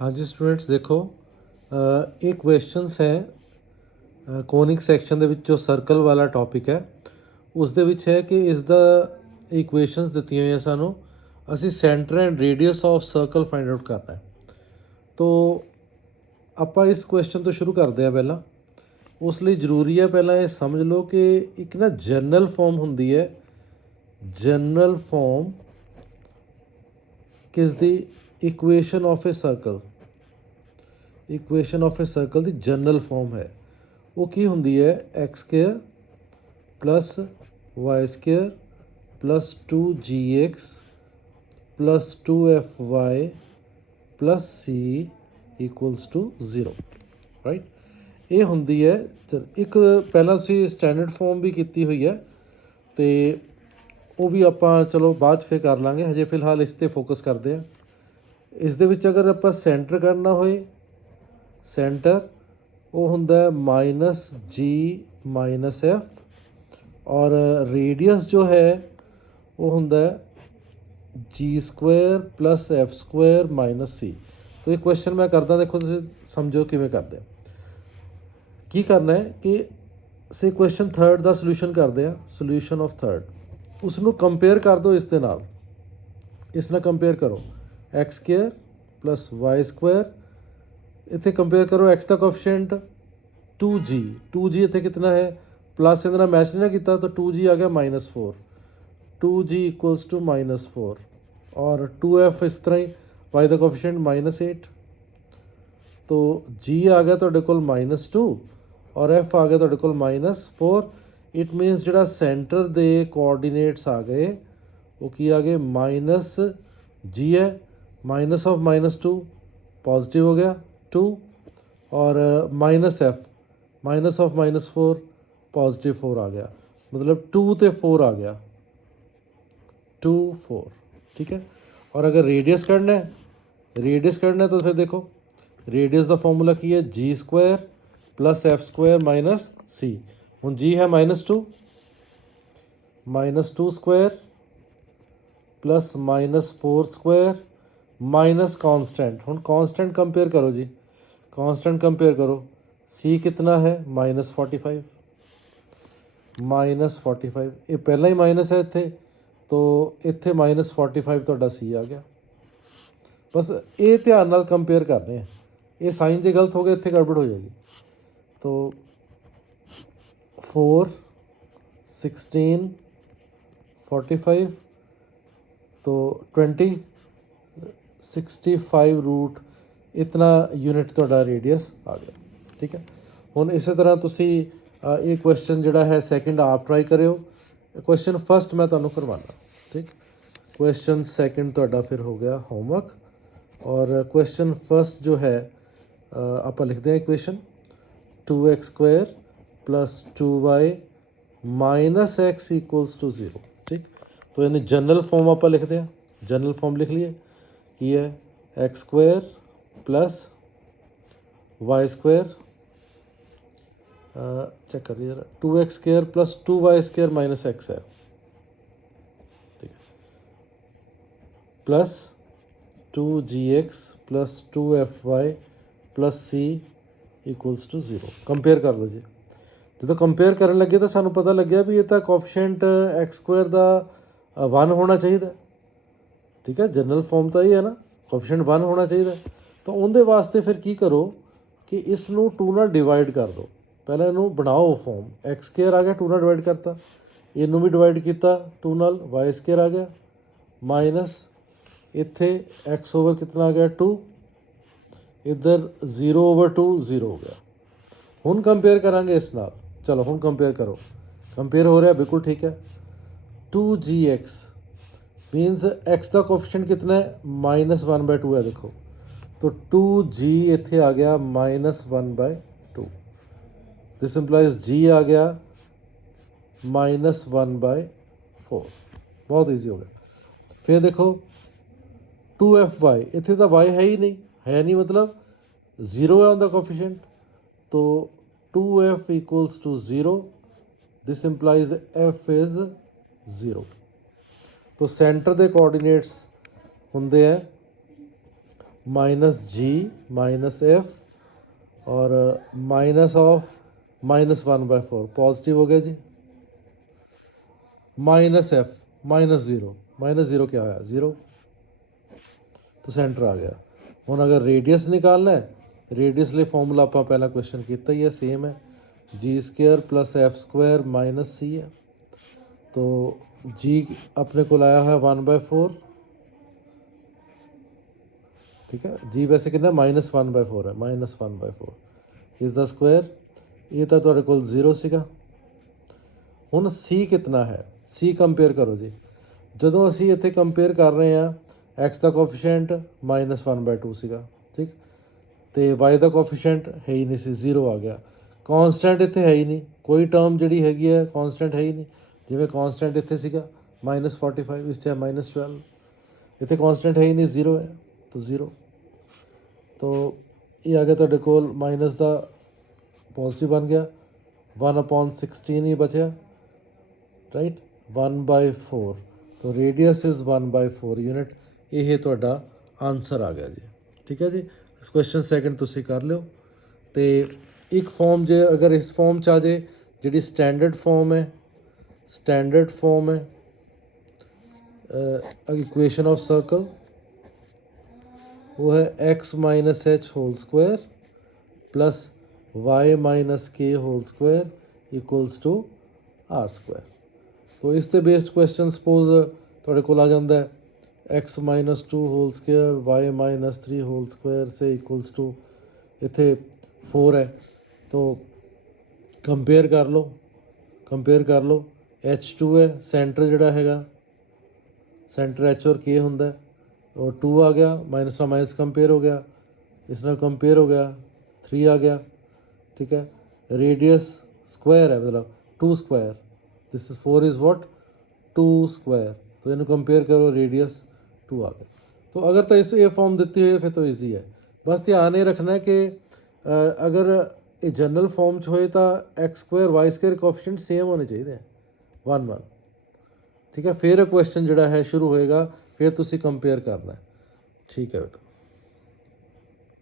हाँ जी स्टूडेंट्स देखो ਇਹ ਕੁਐਸਚਨਸ ਹੈ ਕੋਨਿਕ ਸੈਕਸ਼ਨ ਦੇ ਵਿੱਚ ਜੋ ਸਰਕਲ ਵਾਲਾ ਟੌਪਿਕ ਹੈ ਉਸ ਦੇ ਵਿੱਚ ਹੈ ਕਿ ਇਸ ਦਾ ਇਕੁਏਸ਼ਨਸ ਦਿੱਤੀਆਂ ਹੋਈਆਂ ਸਾਨੂੰ ਅਸੀਂ centre and radius of circle find out ਕਰਨਾ ਹੈ। ਤੋ ਆਪਾਂ ਇਸ ਕੁਐਸਚਨ ਤੋਂ ਸ਼ੁਰੂ ਕਰਦੇ ਹਾਂ। ਪਹਿਲਾਂ ਉਸ ਲਈ ਜ਼ਰੂਰੀ ਹੈ ਪਹਿਲਾਂ ਇਹ ਸਮਝ ਲਓ ਕਿ ਇੱਕ ਨਾ ਜਨਰਲ ਫਾਰਮ ਹੁੰਦੀ ਹੈ। ਜਨਰਲ ਫਾਰਮ ਕਿਸ ਦੀ equation of a circle, equation of a circle ਦੀ ਜਨਰਲ ਫਾਰਮ ਹੈ। ਉਹ ਕੀ ਹੁੰਦੀ ਹੈ x square plus y square plus 2gx plus 2fy plus c equals to 0 right. ਇਹ ਹੁੰਦੀ ਹੈ ਇੱਕ ਪਹਿਲਾਂ ਤੁਸੀਂ ਸਟੈਂਡਰਡ ਫਾਰਮ ਵੀ ਕੀਤੀ ਹੋਈ ਹੈ ਅਤੇ ਉਹ ਵੀ ਆਪਾਂ ਚਲੋ ਬਾਅਦ 'ਚ ਫਿਰ ਕਰ ਲਾਂਗੇ, ਹਜੇ ਫਿਲਹਾਲ ਇਸ 'ਤੇ ਫੋਕਸ ਕਰਦੇ ਹਾਂ। ਇਸ ਦੇ ਵਿੱਚ ਅਗਰ ਆਪਾਂ ਸੈਂਟਰ ਕਰਨਾ ਹੋਏ, ਸੈਂਟਰ ਉਹ ਹੁੰਦਾ -g-f ਔਰ ਰੇਡੀਅਸ ਜੋ ਹੈ ਉਹ ਹੁੰਦਾ g² plus f² minus c। तो ये क्वेश्चन मैं करदा, देखो तुसीं समझो किवें करदे आ। की करना है कि से क्वेश्चन थर्ड का सोल्यूशन करते हैं, सोल्यूशन ऑफ थर्ड उसनों कंपेयर कर दो इस दे नाल, इस नाल कंपेयर करो x square plus y square, इत्थे कंपेयर करो एक्स का कोफिशिएंट 2g इत्थे कितना है प्लस इहदे नाल मैच नहीं ना किया तो 2g आ गया -4, 2g इक्वल्स टू -4 और 2f इस तरह ही वाई का कोफिशिएंट -8 तो g आ गया तुहाडे कोल -2 और f आ गया तुहाडे कोल -4। इट मीनस जिहड़ा सेंटर दे कोआर्डीनेट्स आ गए वो की आ गए -g है, माइनस ऑफ -2 पॉजिटिव हो गया 2 और -f माइनस ऑफ -4 पॉजिटिव 4 आ गया, मतलब 2 तो 4 आ गया 2 4 ठीक है। और अगर रेडियस करना है, रेडियस करना है तो फिर देखो रेडियस का फॉर्मूला की है g² plus f² minus c। हूँ g है -2 प्लस -4² माइनस कॉन्स्टेंट। हूँ कॉन्स्टेंट कंपेयर करो जी, कॉन्स्टेंट कंपेयर करो c कितना है -45, ये पहला ही माइनस है इत्थे तो इत्थे -45 तुहाडा c आ गया। बस ये ध्यान नाल कंपेयर करने हैं, ये साइन जो गलत हो गए इत्थे गड़बड़ हो जाएगी। तो 4 16 45 तो 20 65 रूट इतना यूनिट तुहाडा रेडियस आ गया ठीक है। हुण इस तरह तुसी ये क्वेश्चन जिहड़ा है सैकेंड आप ट्राई करियो, क्वेश्चन फस्ट मैं तुहानूं करवाना ठीक। क्वेश्चन सैकेंड तुहाडा फिर हो गया होमवर्क और क्वेश्चन फस्ट जो है आप लिखते हैं equation 2x² plus 2y minus x equals to 0 ठीक। तो यानी जनरल फॉर्म आप लिखते हैं, जनरल फॉर्म लिख लिए की है x² प्लस y² चेक करिए जरा 2x² plus 2y² minus x है ठीक है, plus 2gx plus 2fy plus c equals to 0। Compare कर लो जी, जो कंपेयर करन लगे तो सानू पता लग्या भी ये तो कोफिशिएंट x² का 1 होना चाहिए ठीक है। जनरल फॉर्म तो ये है ना, कोफिशिएंट 1 होना चाहिए। तो उनके वास्ते फिर की करो कि इसनों 2 नाल डिवाइड कर दो, पहले इनू बनाओ फॉर्म x² आ गया 2 नाल डिवाइड करता, इनू भी डिवाइड किया 2 नाल, y² आ गया माइनस इत्थे x ओवर कितना आ गया 2, इधर 0/2 0 हो गया। हुण कंपेयर करांगे इस नाल, चलो हुण कंपेयर करो, कंपेयर हो रहा बिल्कुल ठीक है। 2gx मीनस x का कोफिशिएंट कितना है -1/2 है देखो, तो 2g इत्थे आ गया -1/2, दिस इंप्लाइज g आ गया -1/4, बहुत ईजी हो गया। फिर देखो 2fy इत्थे तो y है ही नहीं, है नहीं मतलब 0 है उनका कोफिशिएंट, तो 2f equals to 0, this implies f is 0। तो सेंटर के कोऑर्डिनेट्स होंगे है माइनस जी माइनस एफ और माइनस ऑफ -1/4 पॉजिटिव हो गया जी, माइनस एफ माइनस ज़ीरो क्या होया ज़ीरो, तो सेंटर आ गया। ਹੁਣ अगर रेडियस निकालना है, रेडियस लिए फॉर्मूला ਆਪਾਂ पहला क्वेश्चन किया ही है, सेम है, g² + f² - c है। तो g अपने को आया है 1/4, ठीक है। g वैसे कितना -1/4 है, -1/4 इस द स्क्वायर, ये ਤਾਂ ਤੁਹਾਡੇ ਕੋਲ 0 ਸੀਗਾ। ਹੁਣ c ਕਿੰਨਾ ਹੈ, c ਕੰਪੇਅਰ ਕਰੋ ਜੀ। ਜਦੋਂ ਅਸੀਂ ਇੱਥੇ ਕੰਪੇਅਰ ਕਰ ਰਹੇ ਹਾਂ, x ਦਾ ਕੋਫੀਸ਼ੀਐਂਟ -1/2 ਸੀਗਾ, ਠੀਕ, ਤੇ y ਦਾ ਕੋਫੀਸ਼ੀਐਂਟ ਹੈ ਹੀ ਨਹੀਂ ਸੀ, 0 ਆ ਗਿਆ। ਕੌਨਸਟੈਂਟ ਇੱਥੇ ਹੈ ਹੀ ਨਹੀਂ, ਕੋਈ ਟਰਮ ਜਿਹੜੀ ਹੈਗੀ ਹੈ ਕੌਨਸਟੈਂਟ ਹੈ ਹੀ ਨਹੀਂ। ਜਿਵੇਂ ਕੌਨਸਟੈਂਟ ਇੱਥੇ ਸੀਗਾ -45, ਇਸ 'ਚ ਹੈ -12, ਇੱਥੇ ਕੌਨਸਟੈਂਟ ਹੈ ਹੀ ਨਹੀਂ, 0 ਹੈ, ਤਾਂ 0। तो ये आ गया ਤੁਹਾਡੇ ਕੋਲ माइनस का पॉजिटिव बन गया, 1/16 ही बचा, राइट, 1/4। तो रेडियस इज़ 1/4 यूनिट। ये ਤੁਹਾਡਾ आंसर आ गया जी, ठीक है जी। इस क्वेश्चन सैकेंड तुसी कर लो। तो एक फॉर्म जे अगर इस फॉर्म च आ जाए, जी स्टैंडर्ड फॉर्म है, स्टैंडर्ड फॉर्म है इक्वेशन ऑफ सर्कल, वो है x - h whole square plus y - k whole square equals to r²। तो इस ते बेस्ड क्वेश्चन सपोज थोड़े को आ जाता है x - 2 whole square y - 3 whole square से इक्वल्स टू इत्थे 4 है। तो कंपेयर कर लो, h2 है, सेंटर जोड़ा हैगा, सेंटर h और k होंगे, और 2 आ गया, माइनस का माइनस कंपेयर हो गया, इस नाल कंपेयर हो गया, 3 आ गया, ठीक है। रेडियस स्क्वायर है, मतलब 2 square, this is 4 is what 2 square, तो इन्हें कंपेयर करो, रेडियस 2 आ गया। तो अगर तो इस ये फॉर्म दी हुई है फिर तो ईजी है। बस ध्यान ये रखना है कि अगर ये जनरल फॉर्म च होए तो x² y² कोफिशिएंट सेम होने चाहिए, 1 1, ठीक है। फिर क्वेश्चन जोड़ा है शुरू होएगा, फिर तुसी कंपेयर करना है, ठीक है बेटा।